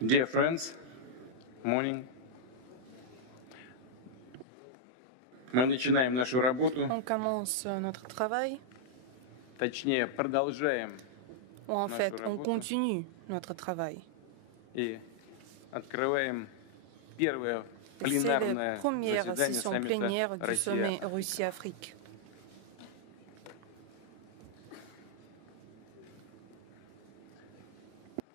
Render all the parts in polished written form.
Dear friends, morning. Мы начинаем нашу работу. On commence notre travail, Точнее, продолжаем ou en нашу fait, on работу continue notre travail. и открываем первое C'est la пленарное première заседание session саммита plénière du sommet Россия-Африка. Russie-Afrique.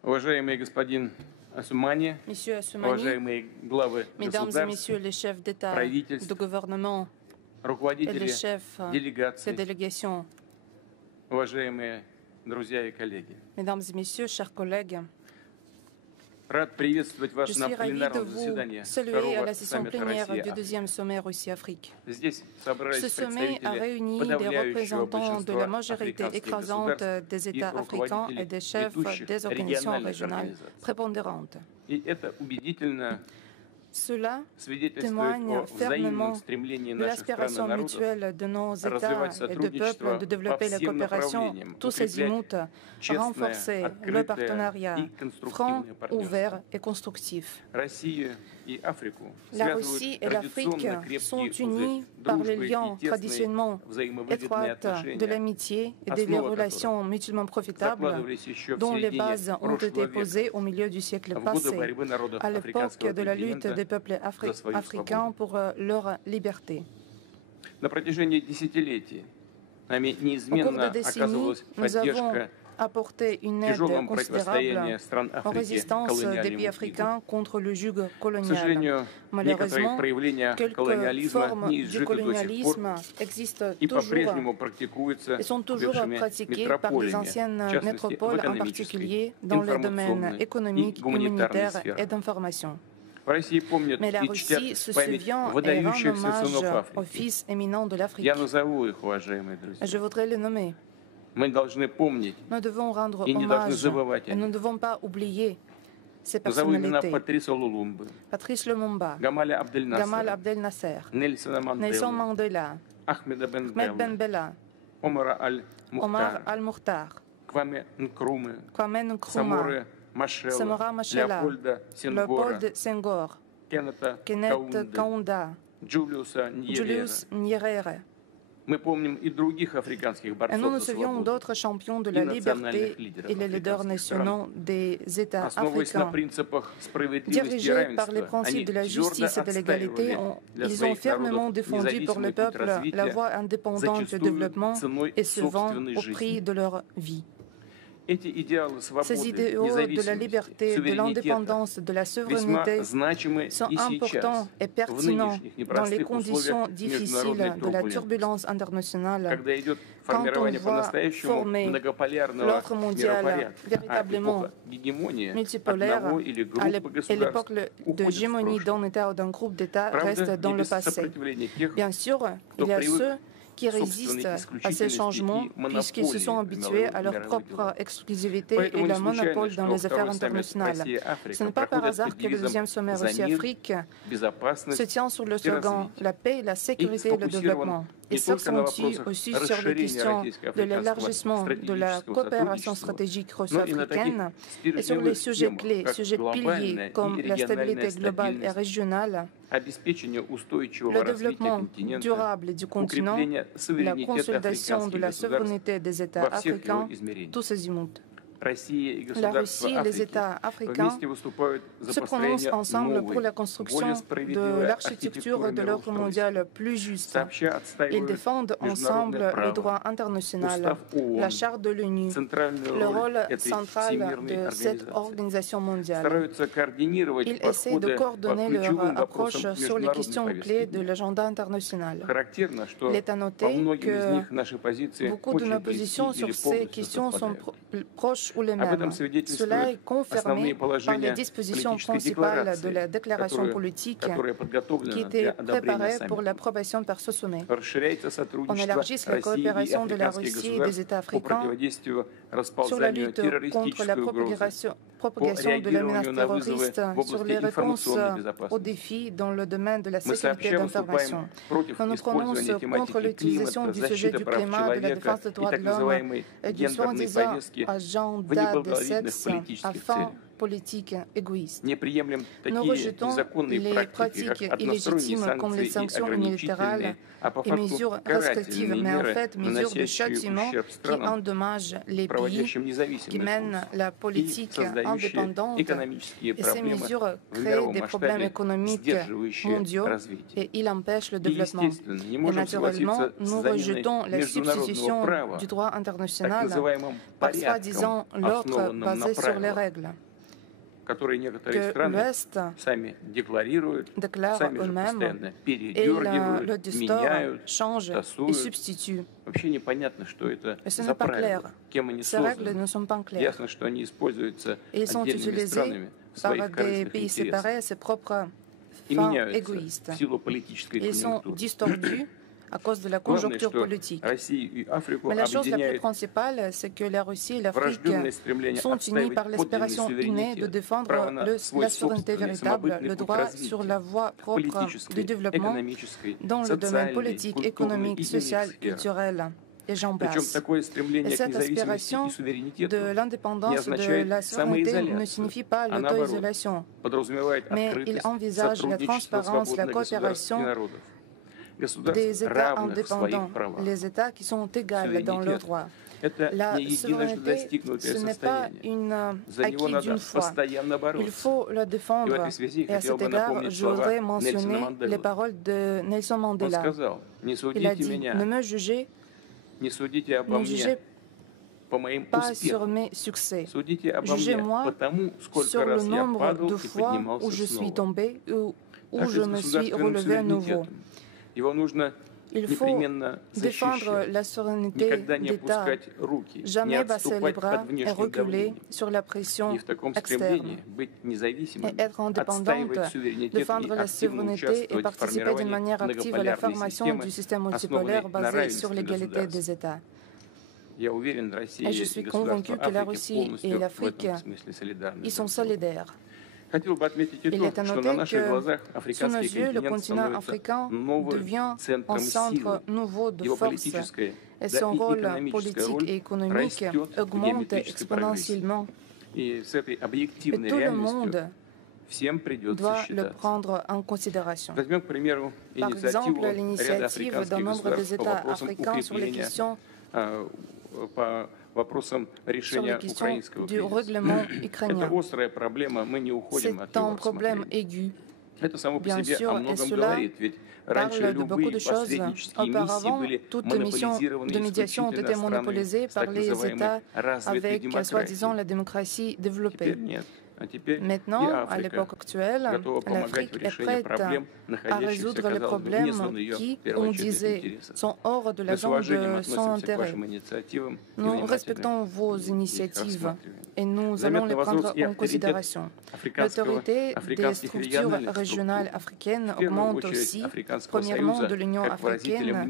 Уважаемый господин Асумани, Monsieur Assoumani, уважаемые главы Mesdames et государств, Messieurs les chefs d'État, правительств, de gouvernement et les руководители chefs des делегаций, délégations, уважаемые друзья и коллеги. Mesdames et Messieurs, chers collègues, Рад приветствовать je вас на suis ravi de пленарном vous заседании saluer à второго la session саммита plénière du Россия-Африка. deuxième sommet Russie-Afrique. Здесь Ce собрались sommet a представители réuni des подавляющего représentants de la большинства majorité африканских écrasante государств des и États africains et руководителей des chefs ведущих des organisations региональных régionales организаций. prépondérantes. И это убедительно Cela свидетельствует témoigne о взаимном fermement стремлении de наших стран и l'aspiration народов mutuelle de nos États развивать et de сотрудничество peuples de по développer la всем coopération, направлениям, tous укреплять azimuts, честное, renforcer le открытое partenariat и franc, конструктивное ouvert партнерство. et constructif. Россию и Африку La Russie связывают et l'Afrique традиционно sont крепкие unies узы par les дружбы liens и тесные traditionnellement взаимовыгодные étroites de отношения, l'amitié et des основа relations которых mutuellement profitables закладывались еще в dont les середине bases ont été прошлого posées века, au milieu du siècle в годы passé, борьбы народов à l'époque африканского de la lutte континента des peuples за свою africains свободу. pour leur liberté. На протяжении десятилетий нами Au cours неизменно de décennies, оказывалась nous avons поддержка apporté une в aide тяжелом considérable противостоянии стран en Африки résistance des pays колониальному игу. africains contre le joug К colonial. сожалению, некоторые Malheureusement, проявления quelques колониализма formes не du изжиты до сих пор colonialisme existent и toujours по-прежнему практикуются et sont toujours бывшими pratiqués par les метрополиями, anciennes в частности, в métropoles, en экономической, particulier dans les domaines информационной и économiques, гуманитарной humanitaires et сферах. d'information. В России помнят Mais la и чтят Russie se память souvient et rend выдающихся hommage сынов aux Африки. fils éminents de l'Afrique. Я назову их, уважаемые друзья. Je voudrais les nommer. Мы должны помнить Nous devons rendre и не должны hommage забывать о et nous ne них. devons pas oublier ces Назову имена personnalités. Патриса Лулумбы, Patrice Lumumba, Гамаля Абдель Gamal Насера, Abdel Nasser, Нельсона Nelson Манделы, Mandela, Ахмеда Ahmed Бен Ben Белла, Bella, Омара Omar Аль-Мухтара, Al-Mukhtar, Кваме Нкрумы, Kwame Nkrumah, Саморы Машела, Samora Machela, Леопольда Сенгора, Leopold Senghor, Кеннета Kenneth Kaunda, Kaunda, Джулиуса Ньерера. Julius Nyerere. Мы помним и других африканских Et nous борцов nous за souvenons свободу, d'autres champions de и la liberté национальных лидеров et les leaders африканских стран. nationaux des États Основываясь на africains. принципах справедливости и Dirigés par les равенства, principes они de la твердо justice et de l'égalité, отстаивали для ils ont своих fermement народов défendu pour le независимый путь peuple la развития, voie indépendante du зачастую développement ценой et se vend собственной au prix жизни. de leur vie. Эти идеалы Ces свободы, idéaux de la независимости, liberté, de суверенитета l'indépendance, de la весьма souveraineté значимы sont и importants сейчас, et в pertinents нынешних dans les непростых conditions условиях difficiles международной de la турбулентности, turbulence internationale, когда идет quand on формирование voit по-настоящему former многополярного l'ordre mondial миропорядка, а véritablement эпоха гегемонии multipolaire одного или à группы et l'époque государств de уходит в gémonie прошлое. d'un État ou d'un groupe d'États Правда, reste dans не le без passé. сопротивления тех, Bien sûr, кто il y a привык ceux qui résistent à ces changements puisqu'ils se sont habitués à leur propre exclusivité et leur monopole dans les affaires internationales. Ce n'est pas par hasard que le deuxième sommet Russie-Afrique se tient sur le slogan « La paix, la sécurité et le développement ». Et s'accentue aussi sur les questions de l'élargissement de la coopération stratégique russo-africaine et sur les sujets clés, sujets piliers comme la stabilité globale et régionale, le développement durable du continent, la consolidation de la souveraineté des États africains, tous azimuts. La Russie et les États africains se prononcent ensemble pour la construction de l'architecture de l'ordre mondial plus juste. Ils défendent ensemble le droit international, la charte de l'ONU, le rôle central de cette organisation mondiale. Ils essaient de coordonner leur approche sur les questions clés de l'agenda international. Il est à noter que beaucoup de nos positions sur ces questions sont proches ou les mêmes. Cela est confirmé par les dispositions principales de la déclaration politique qui était préparée pour l'approbation par ce sommet. On élargit la coopération de la Russie et des États africains sur la lutte contre la propagation de la menace terroriste, sur les réponses aux défis dans le domaine de la sécurité d'information. On nous prononce contre l'utilisation du sujet du climat, de la défense des droits de l'homme et du soi-disant agenda de sexe à fin politique égoïste. Nous rejetons les pratiques illégitimes comme les sanctions unilatérales et mesures restrictives, mais en fait mesures de châtiment qui endommagent les pays qui mènent la politique indépendante et ces mesures créent des problèmes économiques mondiaux et ils empêchent le développement. Et naturellement, nous rejetons la substitution du droit international par soi-disant l'ordre basé sur les règles que l'Ouest déclare eux-mêmes et le Distor change et substitue. Et ce n'est pas clair. Ces règles ne sont pas claires. Et ils sont utilisés par des pays séparés à ses propres fins égoïstes. Ils sont distordus à cause de la conjoncture politique. Mais la chose la plus principale, c'est que la Russie et l'Afrique sont unis par l'aspiration innée de défendre la souveraineté véritable, le droit sur la voie propre du développement dans le domaine politique, économique, social, culturel. Et j'en passe. Et cette aspiration de l'indépendance de la souveraineté ne signifie pas l'auto-isolation, mais il envisage la transparence, la coopération des États indépendants, les États qui sont égaux dans leurs droits. La souveraineté, ce n'est pas une acquis d'une fois. Il faut la défendre. Et à cet égard, je voudrais mentionner les paroles de Nelson Mandela. Il a dit, ne me jugez pas sur mes succès. Jugez-moi sur le nombre de fois où je suis tombé ou où je me suis relevé à nouveau. Il faut défendre la souveraineté d'État, jamais baisser les bras et reculer sur la pression externe, et être indépendante, défendre la souveraineté et participer d'une manière active à la formation du système multipolaire basé sur l'égalité des États. Et je suis convaincu que la Russie et l'Afrique y sont solidaires. Il est à noter que, sous nos yeux, le continent africain devient un centre nouveau de force et son rôle politique et économique augmente exponentiellement. Et tout le monde doit le prendre en considération. Par exemple, l'initiative d'un nombre des États africains sur les questions du règlement ukrainien. C'est un problème aigu, bien sûr, et cela parle de beaucoup de choses. Auparavant, toutes les missions de médiation ont été monopolisées par les États avec, soi-disant, la démocratie développée. Maintenant, à l'époque actuelle, l'Afrique est prête à résoudre les problèmes qui, on disait, sont hors de la zone de son intérêt. Nous respectons vos initiatives et nous allons les prendre en considération. L'autorité des structures régionales africaines augmente aussi, premièrement de l'Union africaine,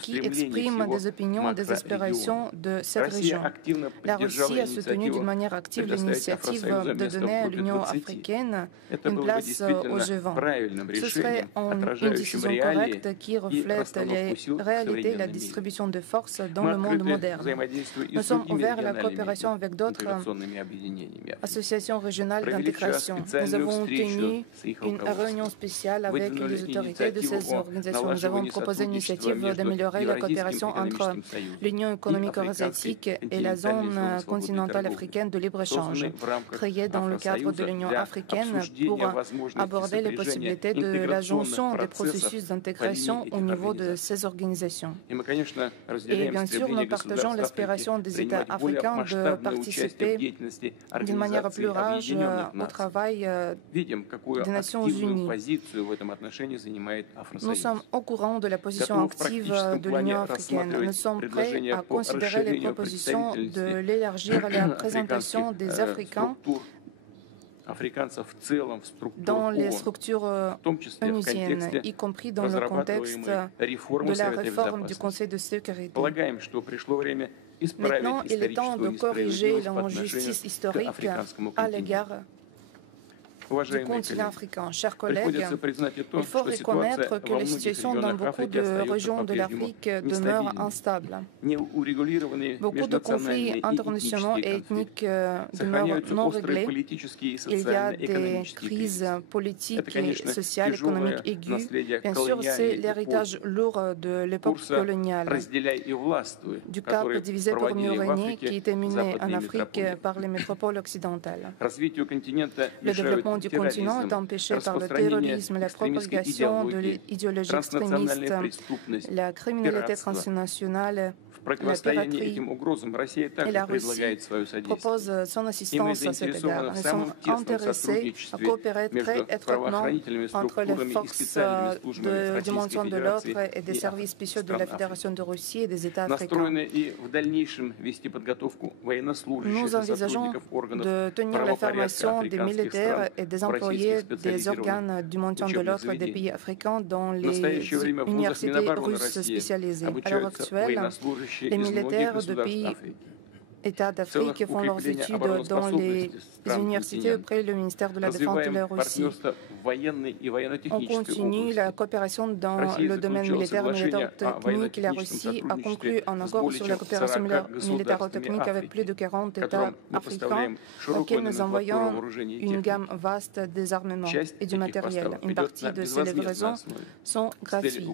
qui exprime des opinions, des aspirations de cette région. La Russie a soutenu d'une manière active l'initiative de donner à l'Union africaine une place au G20. Ce serait une décision correcte qui reflète les réalités et la distribution de forces dans le monde moderne. Nous sommes ouverts à la coopération avec d'autres associations régionales d'intégration. Nous avons tenu une réunion spéciale avec les autorités de ces organisations. Nous avons proposé une initiative d'améliorer la coopération entre l'Union économique eurasiatique et la zone continentale africaine de libre-échange, créée dans le cadre de l'Union africaine pour aborder les possibilités de la jonction des processus d'intégration au niveau de ces organisations. Et bien sûr, nous partageons l'aspiration des États africains de participer d'une manière plus large au travail des Nations Unies. Nous sommes au courant de la position active de l'Union africaine. Nous sommes prêts à considérer les propositions de l'élargir à la représentation des Africains dans les structures onusiennes, y compris dans le contexte de la réforme du Conseil de sécurité. Maintenant, il est temps de corriger l'injustice historique à l'égard du continent africain. Chers collègues, il faut reconnaître que la situation dans beaucoup de régions de l'Afrique demeure instable. Beaucoup de conflits internationaux et ethniques demeurent non réglés. Il y a des crises politiques, sociales, économiques aiguës. Bien sûr, c'est l'héritage lourd de l'époque coloniale, du cap divisé pour mieux régner qui était mené en Afrique par les métropoles occidentales. Le développement du continent est empêché par le terrorisme, la propagation de l'idéologie extrémiste, la criminalité transnationale, la piraterie, et la Russie propose son assistance à cet égard. Nous sommes intéressés à coopérer très étroitement entre les forces du maintien de l'ordre et des services spéciaux de la Fédération de Russie et des États africains. Nous envisageons de tenir la formation des militaires et des employés des organes du maintien de l'ordre des pays africains dans les universités russes spécialisées. À l'heure actuelle, les militaires de pays États d'Afrique font leurs études dans les universités auprès du ministère de la Défense de la Russie. On continue la coopération dans le domaine militaire et militaire-technique. La Russie a conclu un accord sur la coopération militaire-technique avec plus de 40 États africains auxquels nous envoyons une gamme vaste des armements et du matériel. Une partie de ces livraisons sont gratuites.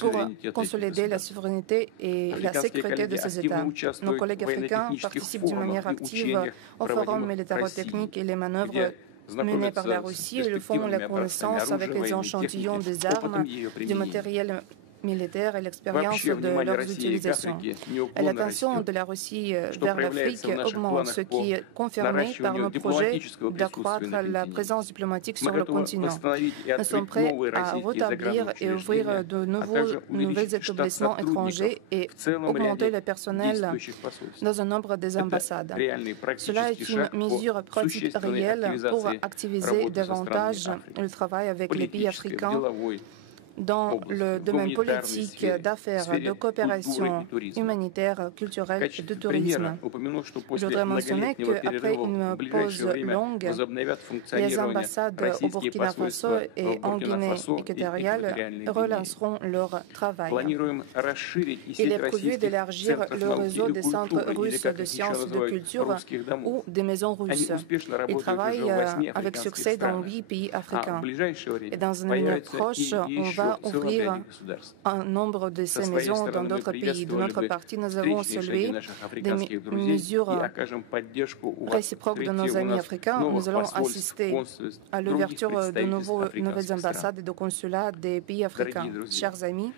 Pour consolider la souveraineté et la sécurité de ces États. Nos collègues africains participent d'une manière active au forum militaro-technique et les manœuvres menées par la Russie et le font la connaissance avec les échantillons des armes, du matériel militaire et l'expérience de leurs utilisations. Et l'attention de la Russie vers l'Afrique augmente, ce qui est confirmé par nos projets d'accroître la présence diplomatique sur le continent. Nous sommes prêts à rétablir et ouvrir de nouveaux établissements étrangers et augmenter le personnel dans un nombre des ambassades. Cela est une mesure pratique réelle pour activiser davantage le travail avec les pays africains dans le domaine politique, d'affaires, de coopération humanitaire, culturelle et de tourisme. Je voudrais mentionner qu'après une pause longue, les ambassades au Burkina Faso et en Guinée équatoriale relanceront leur travail. Il est prévu d'élargir le réseau des centres russes de sciences et de culture ou des maisons russes. Ils travaillent avec succès dans 8 pays africains. Et dans un avenir proche, on va ouvrir un nombre de ces maisons dans d'autres pays. De notre partie, nous avons salué des mesures réciproques de nos amis africains. Nous allons assister à l'ouverture de nouvelles ambassades et de consulats des pays africains. Chers amis,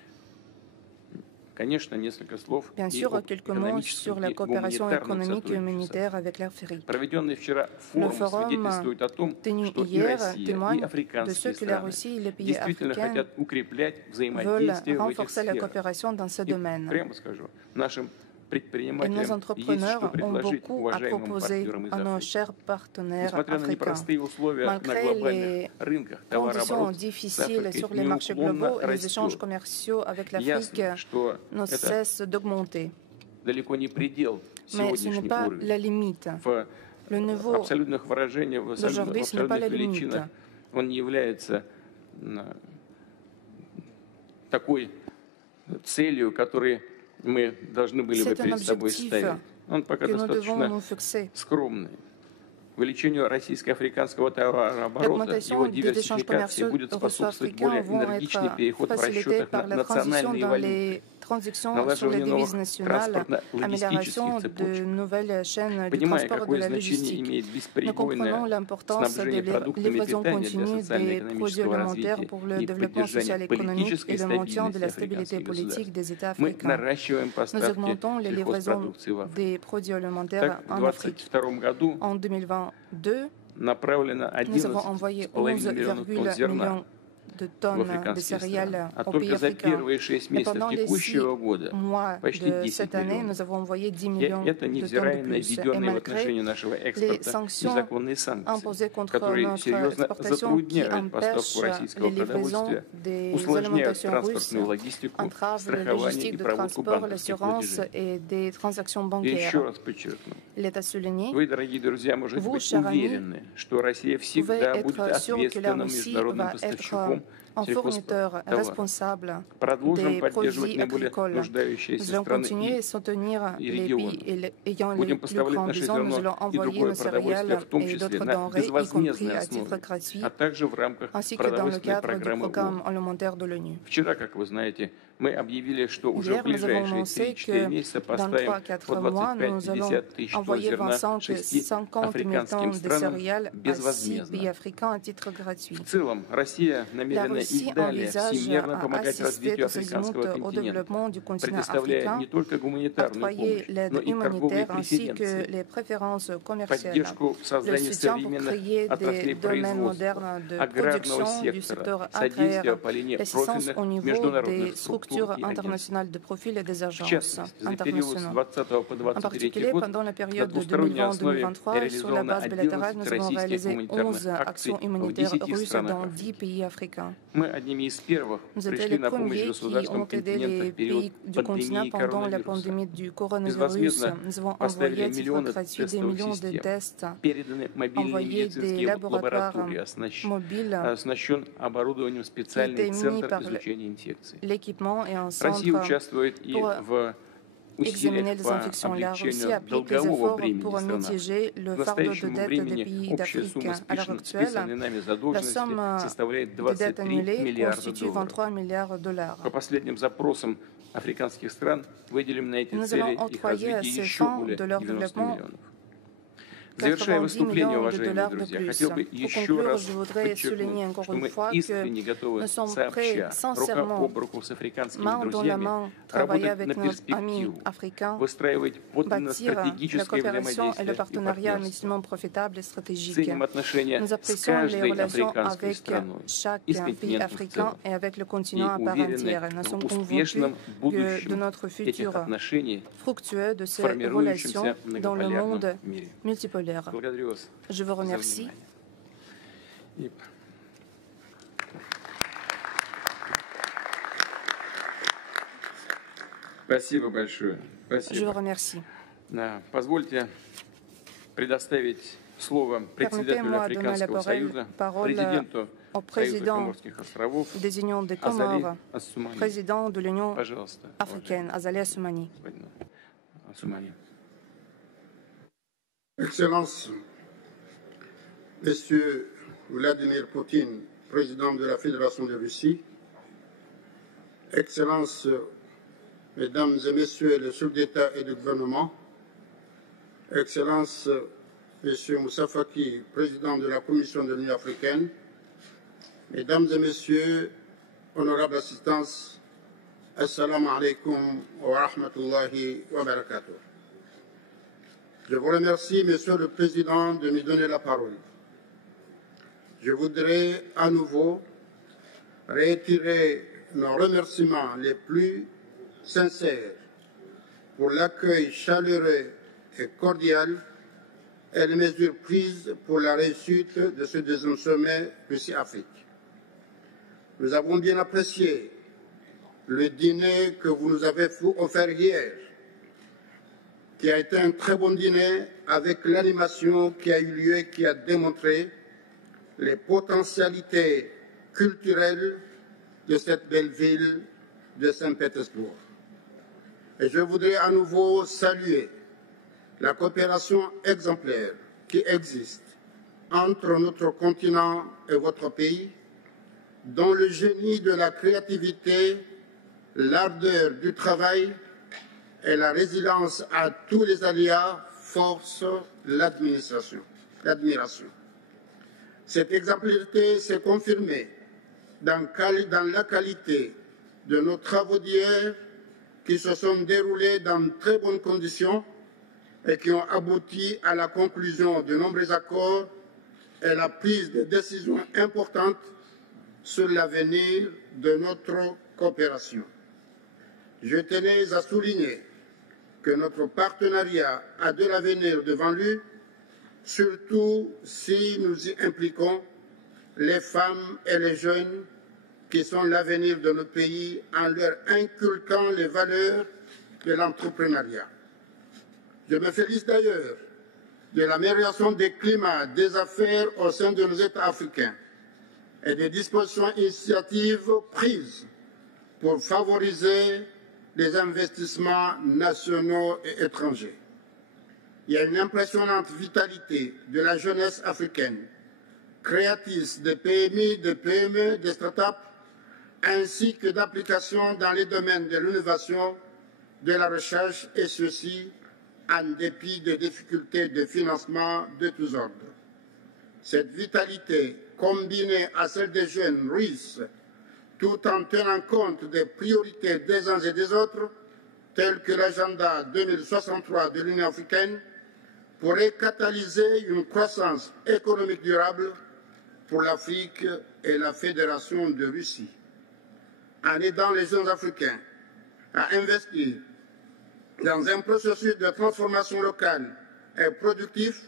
bien sûr, quelques mots sur la coopération économique et humanitaire avec l'Afrique. Le forum tenu hier témoigne de ce que la Russie et les pays africains veulent renforcer la coopération dans ce domaine. Et nos entrepreneurs ont beaucoup à proposer à nos chers partenaires africains. Malgré les conditions difficiles sur les marchés globaux, les échanges commerciaux avec l'Afrique ne cessent d'augmenter. Mais ce n'est pas la limite. Le niveau d'aujourd'hui, ce n'est pas la limite. C'est un objectif que nous devons nous fixer. L'augmentation des échanges commerciaux russo-africains vont être facilitées par la transition dans les transactions sur les devises nationales, amélioration de nouvelles chaînes de transport de la logistique. Nous comprenons l'importance de la livraison continue des produits alimentaires pour le développement social et économique et le maintien de la stabilité politique des États africains. Nous augmentons les livraisons des produits alimentaires en Afrique. En 2022, nous avons envoyé 11,1 millions de tonnes de céréales aux pays africains. Et pendant les 6 mois de cette année, nous avons envoyé 10 millions de tonnes de plus. Et malgré les sanctions imposées contre notre exportation qui empêchent les livraisons des alimentations russes, entravent la logistique de transport, l'assurance et des transactions bancaires. Il est à souligner, vous, chers amis, pouvez être sûrs que la Russie va être un fournisseur responsable des produits agricoles. Nous allons continuer à soutenir les pays ayant les plus grands besoins. Nous allons envoyer nos céréales et d'autres denrées, y compris à titre gratuit, ainsi que dans le cadre du programme alimentaire de l'ONU. Hier, nous avons annoncé que dans 3-4 mois, nous allons envoyer 25-50 000 tonnes de céréales à 6 pays africains à titre gratuit. La Russie envisage à assister tous ces au développement du continent africain, octroyer l'aide humanitaire ainsi que les préférences commerciales, le soutien pour créer des domaines modernes de production du secteur agraire, l'assistance au niveau des structures internationales de profil et des agences internationales. En particulier, pendant la période de 2020-2023, sur la base bilatérale, nous avons réalisé 11 actions humanitaires russes dans 10 pays africains. Nous étions les premiers qui ont aidé les pays du continent pendant la pandémie du coronavirus. Nous avons envoyé à titre gratuit des millions de tests, envoyé des laboratoires mobiles qui étaient munis par l'équipement et un centre pour examiner les infections. La Russie applique des efforts pour mitiger le fardeau de dette des pays d'Afrique. À l'heure actuelle, la somme de dettes annulées constitue 23 milliards de dollars. Nous allons octroyer à ces fonds de leur développement 90 millions de dollars de plus. Pour conclure, je voudrais souligner encore une fois que nous sommes prêts sincèrement, main dans la main, travailler avec nos amis africains, bâtir la coopération et le partenariat mutuellement profitable et stratégique. Nous apprécions les relations avec chaque pays africain et avec le continent à part entière. Nous sommes convaincus de notre futur fructueux de ces relations dans le monde multipolaire. Je vous remercie. Спасибо большое. Je vous remercie. Позвольте предоставить слово председателю Африканского союза, президенту président des Unions des Comores, président de l'Union africaine, Azali Assoumani. Excellences, Monsieur Vladimir Poutine, président de la Fédération de Russie, Excellences, Mesdames et Messieurs les chefs d'État et de gouvernement, Excellences, Monsieur Moussa Faki, président de la Commission de l'Union africaine, Mesdames et Messieurs, honorables assistants, Assalamu alaikum wa rahmatullahi wa barakatuh. Je vous remercie, Monsieur le Président, de me donner la parole. Je voudrais à nouveau réitérer nos remerciements les plus sincères pour l'accueil chaleureux et cordial et les mesures prises pour la réussite de ce deuxième sommet Russie-Afrique. Nous avons bien apprécié le dîner que vous nous avez offert hier, qui a été un très bon dîner avec l'animation qui a eu lieu et qui a démontré les potentialités culturelles de cette belle ville de Saint-Pétersbourg. Et je voudrais à nouveau saluer la coopération exemplaire qui existe entre notre continent et votre pays, dont le génie de la créativité, l'ardeur du travail et la résilience à tous les aléas forcent l'admiration. Cette exemplarité s'est confirmée dans la qualité de nos travaux d'hier qui se sont déroulés dans de très bonnes conditions et qui ont abouti à la conclusion de nombreux accords et la prise de décisions importantes sur l'avenir de notre coopération. Je tenais à souligner que notre partenariat a de l'avenir devant lui, surtout si nous y impliquons les femmes et les jeunes qui sont l'avenir de notre pays en leur inculquant les valeurs de l'entrepreneuriat. Je me félicite d'ailleurs de l'amélioration des climats des affaires au sein de nos États africains et des dispositions initiatives prises pour favoriser les investissements nationaux et étrangers. Il y a une impressionnante vitalité de la jeunesse africaine, créatrice des PMI, des PME, des start-up, ainsi que d'applications dans les domaines de l'innovation, de la recherche, et ceci en dépit des difficultés de financement de tous ordres. Cette vitalité, combinée à celle des jeunes russes, tout en tenant compte des priorités des uns et des autres, telles que l'agenda 2063 de l'Union africaine, pourrait catalyser une croissance économique durable pour l'Afrique et la Fédération de Russie. En aidant les jeunes Africains à investir dans un processus de transformation locale et productif,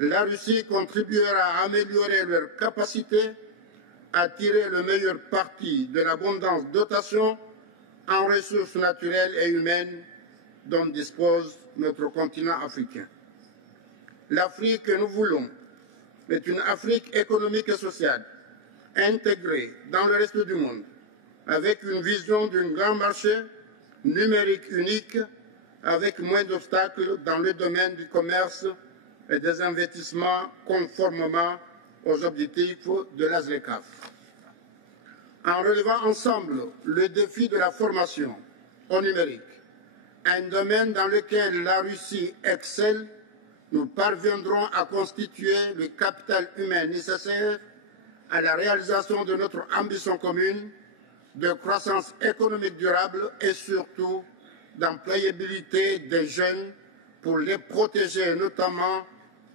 la Russie contribuera à améliorer leur capacité à tirer le meilleur parti de l'abondance de dotation en ressources naturelles et humaines dont dispose notre continent africain. L'Afrique que nous voulons est une Afrique économique et sociale, intégrée dans le reste du monde, avec une vision d'un grand marché numérique unique, avec moins d'obstacles dans le domaine du commerce et des investissements conformément aux objectifs de la ZLECAf. En relevant ensemble le défi de la formation au numérique, un domaine dans lequel la Russie excelle, nous parviendrons à constituer le capital humain nécessaire à la réalisation de notre ambition commune de croissance économique durable et surtout d'employabilité des jeunes pour les protéger notamment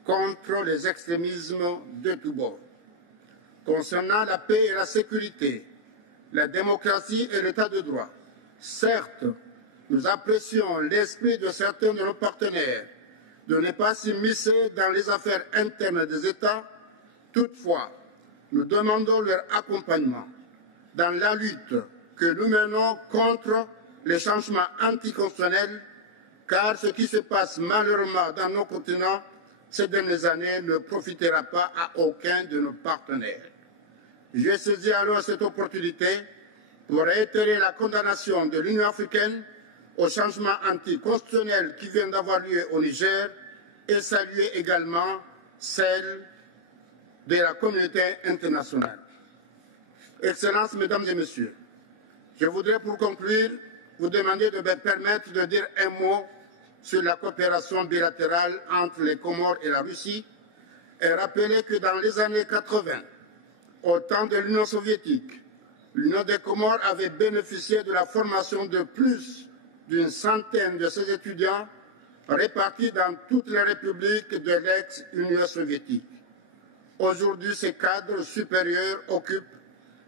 contre les extrémismes de tous bords. Concernant la paix et la sécurité, la démocratie et l'état de droit, certes, nous apprécions l'esprit de certains de nos partenaires de ne pas s'immiscer dans les affaires internes des États. Toutefois, nous demandons leur accompagnement dans la lutte que nous menons contre les changements anticonstitutionnels, car ce qui se passe malheureusement dans nos continents ces dernières années ne profitera pas à aucun de nos partenaires. J'ai saisi alors cette opportunité pour réitérer la condamnation de l'Union africaine aux changements anticonstitutionnels qui viennent d'avoir lieu au Niger et saluer également celle de la communauté internationale. Excellences, Mesdames et Messieurs, je voudrais pour conclure vous demander de me permettre de dire un mot sur la coopération bilatérale entre les Comores et la Russie et rappeler que dans les années 80, au temps de l'Union soviétique, l'Union des Comores avait bénéficié de la formation de plus d'une centaine de ses étudiants répartis dans toutes les républiques de l'ex-Union soviétique. Aujourd'hui, ces cadres supérieurs occupent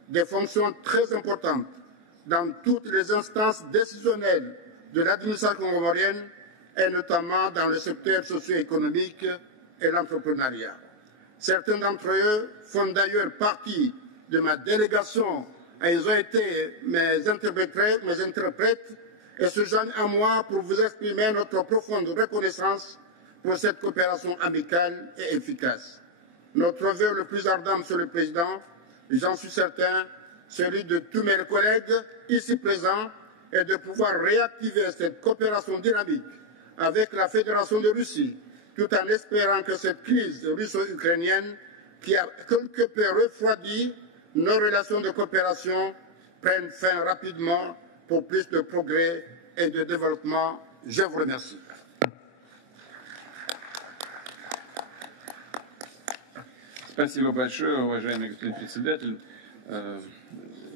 des fonctions très importantes dans toutes les instances décisionnelles de l'administration comorienne, et notamment dans le secteur socio-économique et l'entrepreneuriat. Certains d'entre eux font d'ailleurs partie de ma délégation et ils ont été mes interprètes et se joignent à moi pour vous exprimer notre profonde reconnaissance pour cette coopération amicale et efficace. Notre vœu le plus ardent, Monsieur le Président, j'en suis certain, celui de tous mes collègues ici présents, est de pouvoir réactiver cette coopération dynamique avec la Fédération de Russie, tout en espérant que cette crise russo-ukrainienne, qui a quelque peu refroidi nos relations de coopération, prenne fin rapidement pour plus de progrès et de développement. Je vous remercie. Спасибо большое, уважаемый господин председатель.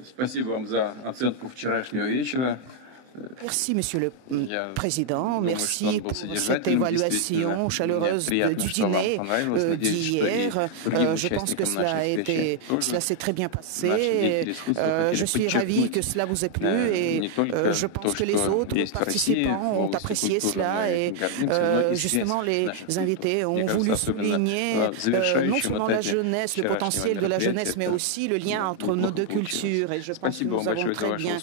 Спасибо вам за оценку вчерашнего вечера. Merci, Monsieur le Président. Merci pour cette évaluation chaleureuse du dîner d'hier. Je pense que cela s'est très bien passé. Je suis ravi que cela vous ait plu et je pense que les autres participants ont apprécié cela et justement les invités ont voulu souligner non seulement la jeunesse, le potentiel de la jeunesse, mais aussi le lien entre nos deux cultures. Et je pense que nous avons très bien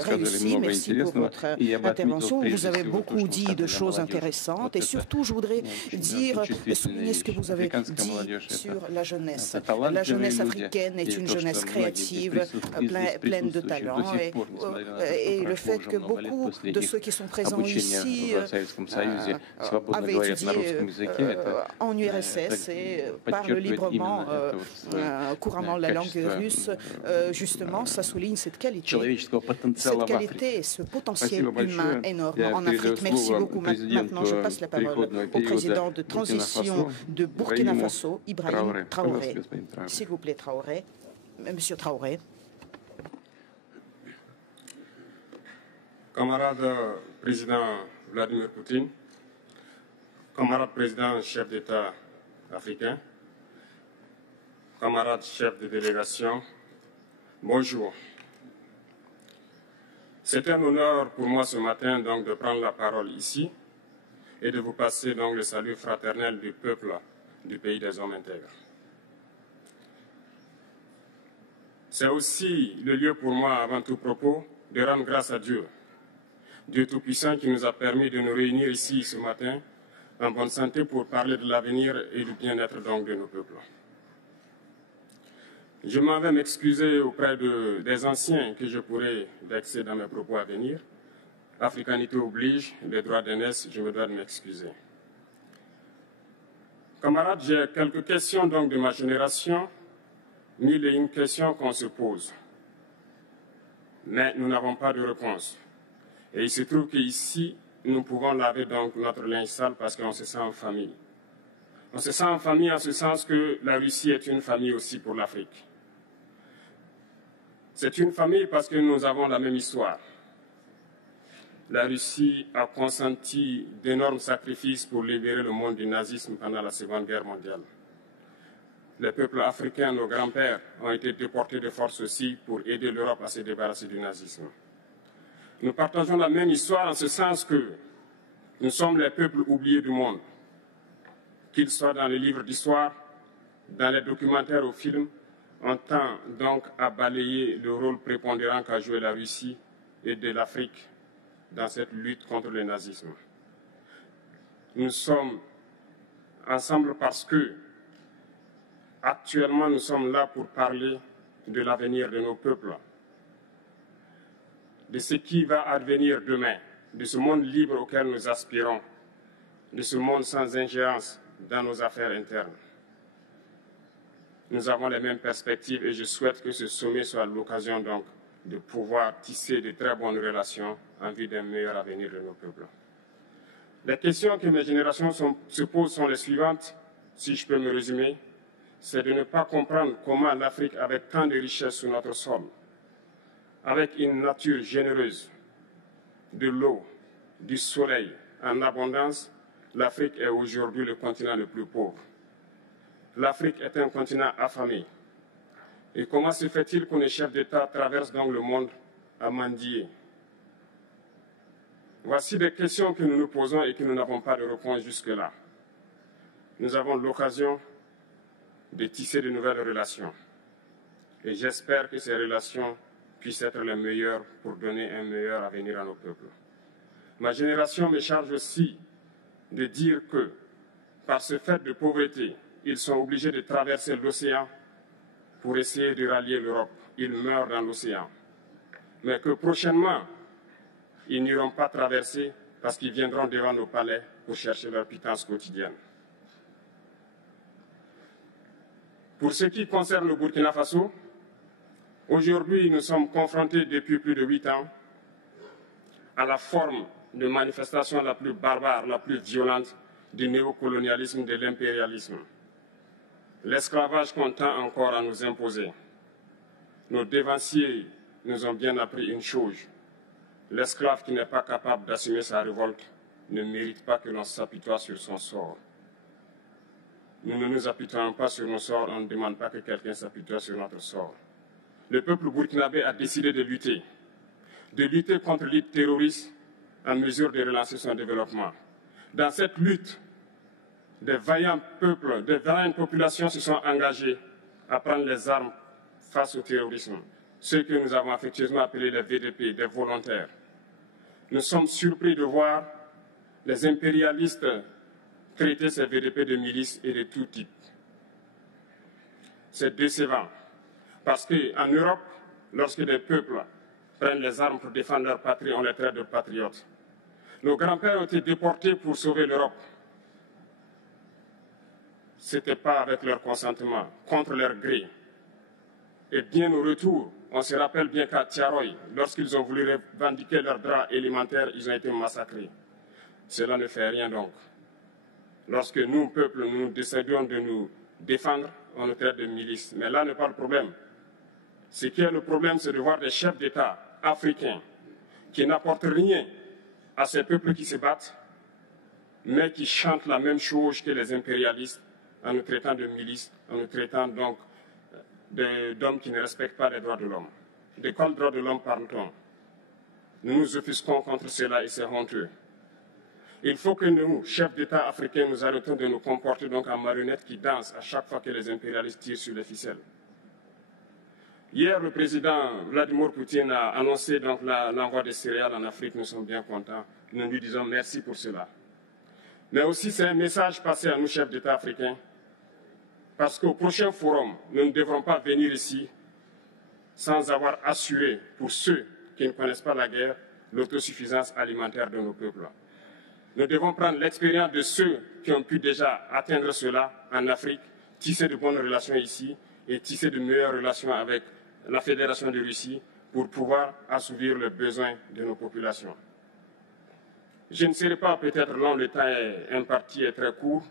réussi. Merci pour votre intervention. Vous avez beaucoup dit de choses intéressantes et surtout, je voudrais souligner ce que vous avez dit sur la jeunesse. La jeunesse africaine est une jeunesse créative, pleine de talent et le fait que beaucoup de ceux qui sont présents ici avaient étudié en URSS et parlent librement, couramment la langue russe, justement, ça souligne cette qualité. Cette qualité, ce potentiel humain énorme en Afrique. Merci beaucoup. Maintenant, je passe la parole au président de transition de Burkina Faso, Ibrahim Traoré. S'il vous plaît, Traoré. Monsieur Traoré. Camarade président Vladimir Poutine, camarade président chef d'État africain, camarade chef de délégation, bonjour. C'est un honneur pour moi ce matin donc de prendre la parole ici et de vous passer donc le salut fraternel du peuple du pays des hommes intègres. C'est aussi le lieu pour moi, avant tout propos, de rendre grâce à Dieu, Dieu Tout-Puissant qui nous a permis de nous réunir ici ce matin en bonne santé pour parler de l'avenir et du bien-être donc de nos peuples. Je m'en vais m'excuser auprès des anciens que je pourrais vexer dans mes propos à venir. Africanité oblige, les droits d'aînesse, je me dois de m'excuser. Camarades, j'ai quelques questions donc de ma génération, mille et une questions qu'on se pose. Mais nous n'avons pas de réponse. Et il se trouve qu'ici, nous pouvons laver donc notre linge sale parce qu'on se sent en famille. On se sent en famille en ce sens que la Russie est une famille aussi pour l'Afrique. C'est une famille parce que nous avons la même histoire. La Russie a consenti d'énormes sacrifices pour libérer le monde du nazisme pendant la Seconde Guerre mondiale. Les peuples africains, nos grands-pères, ont été déportés de force aussi pour aider l'Europe à se débarrasser du nazisme. Nous partageons la même histoire en ce sens que nous sommes les peuples oubliés du monde. Qu'ils soient dans les livres d'histoire, dans les documentaires ou films, on tend donc à balayer le rôle prépondérant qu'a joué la Russie et de l'Afrique dans cette lutte contre le nazisme. Nous sommes ensemble parce que, actuellement, nous sommes là pour parler de l'avenir de nos peuples, de ce qui va advenir demain, de ce monde libre auquel nous aspirons, de ce monde sans ingérence dans nos affaires internes. Nous avons les mêmes perspectives et je souhaite que ce sommet soit l'occasion donc de pouvoir tisser de très bonnes relations en vue d'un meilleur avenir de nos peuples. Les questions que mes générations se posent sont les suivantes, si je peux me résumer, c'est de ne pas comprendre comment l'Afrique, avec tant de richesses sur notre sol, avec une nature généreuse, de l'eau, du soleil en abondance, l'Afrique est aujourd'hui le continent le plus pauvre. L'Afrique est un continent affamé. Et comment se fait-il que les chefs d'État traversent donc le monde à mendier? Voici des questions que nous nous posons et que nous n'avons pas de réponse jusque-là. Nous avons l'occasion de tisser de nouvelles relations. Et j'espère que ces relations puissent être les meilleures pour donner un meilleur avenir à nos peuples. Ma génération me charge aussi de dire que, par ce fait de pauvreté, ils sont obligés de traverser l'océan pour essayer de rallier l'Europe. Ils meurent dans l'océan. Mais que prochainement, ils n'iront pas traverser parce qu'ils viendront devant nos palais pour chercher leur pitance quotidienne. Pour ce qui concerne le Burkina Faso, aujourd'hui, nous sommes confrontés depuis plus de 8 ans à la forme de manifestation la plus barbare, la plus violente du néocolonialisme, de l'impérialisme. L'esclavage qu'on tend encore à nous imposer. Nos dévanciers nous ont bien appris une chose. L'esclave qui n'est pas capable d'assumer sa révolte ne mérite pas que l'on s'apitoie sur son sort. Nous ne nous apitoyons pas sur nos sorts, on ne demande pas que quelqu'un s'apitoie sur notre sort. Le peuple burkinabé a décidé de lutter contre l'île terroriste en mesure de relancer son développement. Dans cette lutte, des vaillants peuples, des vaillantes populations se sont engagées à prendre les armes face au terrorisme, ceux que nous avons affectueusement appelés les VDP, des volontaires. Nous sommes surpris de voir les impérialistes traiter ces VDP de milices et de tout type. C'est décevant, parce qu'en Europe, lorsque des peuples prennent les armes pour défendre leur patrie, on les traite de patriotes. Nos grands-pères ont été déportés pour sauver l'Europe. Ce n'était pas avec leur consentement, contre leur gré. Et bien au retour, on se rappelle bien qu'à Tiaroy, lorsqu'ils ont voulu revendiquer leurs droits élémentaires, ils ont été massacrés. Cela ne fait rien donc. Lorsque nous, peuple, nous décidons de nous défendre, on nous traite de milices. Mais là n'est pas le problème. Ce qui est le problème, c'est de voir des chefs d'État africains qui n'apportent rien à ces peuples qui se battent, mais qui chantent la même chose que les impérialistes en nous traitant de milices, en nous traitant donc d'hommes qui ne respectent pas les droits de l'homme. De quels droits de l'homme parle-t-on? Nous nous offusquons contre cela et c'est honteux. Il faut que nous, chefs d'État africains, nous arrêtons de nous comporter donc en marionnettes qui dansent à chaque fois que les impérialistes tirent sur les ficelles. Hier, le président Vladimir Poutine a annoncé donc l'envoi des céréales en Afrique. Nous sommes bien contents. Nous lui disons merci pour cela. Mais aussi, c'est un message passé à nous, chefs d'État africains, parce qu'au prochain forum, nous ne devrons pas venir ici sans avoir assuré, pour ceux qui ne connaissent pas la guerre, l'autosuffisance alimentaire de nos peuples. Nous devons prendre l'expérience de ceux qui ont pu déjà atteindre cela en Afrique, tisser de bonnes relations ici et tisser de meilleures relations avec la Fédération de Russie pour pouvoir assouvir les besoins de nos populations. Je ne serai pas peut-être long, le temps imparti est très court.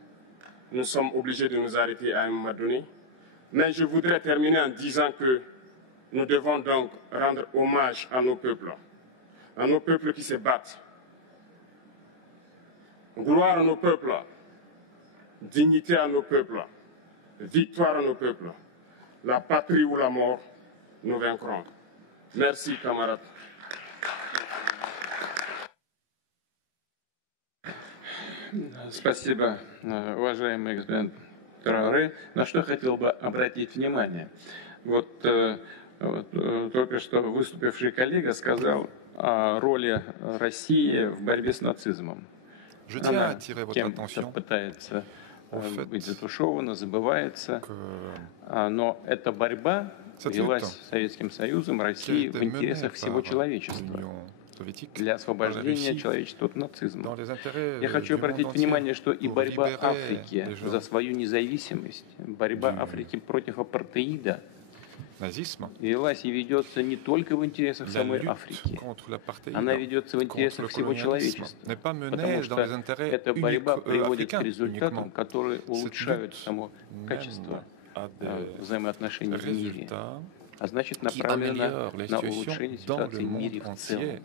Nous sommes obligés de nous arrêter à un moment donné. Mais je voudrais terminer en disant que nous devons donc rendre hommage à nos peuples qui se battent. Gloire à nos peuples, dignité à nos peuples, victoire à nos peuples. La patrie ou la mort, nous vaincrons. Merci, camarades. Спасибо, уважаемый господин Траоре. На что хотел бы обратить внимание. Вот только что выступивший коллега сказал о роли России в борьбе с нацизмом. Она кем-то пытается быть затушевана, забывается, но эта борьба велась Советским Союзом, Россией в интересах всего человечества, для освобождения человечества от нацизма. Я хочу обратить внимание, что и борьба Африки за свою независимость, борьба Африки против апартеида велась и ведется не только в интересах самой Африки, она ведется в интересах всего человечества, потому что эта борьба приводит к результатам, которые улучшают само качество взаимоотношений в мире, а значит направлена на улучшение ситуации в мире в целом.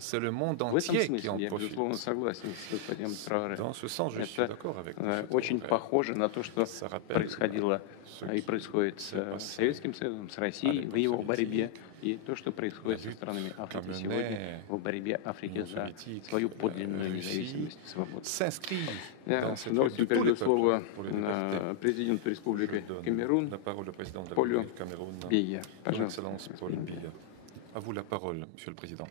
В этом смысле я, безусловно, согласен с господином Траоре. Это очень похоже на то, что происходило и происходит с Советским Союзом, с Россией в его борьбе и то, что происходит со странами Африки сегодня в борьбе Африки за свою подлинную независимость и свободу. Я с удовольствием передаю слово президенту Республики Камерун Полю Бия. Пожалуйста. À vous la parole, Monsieur le Président.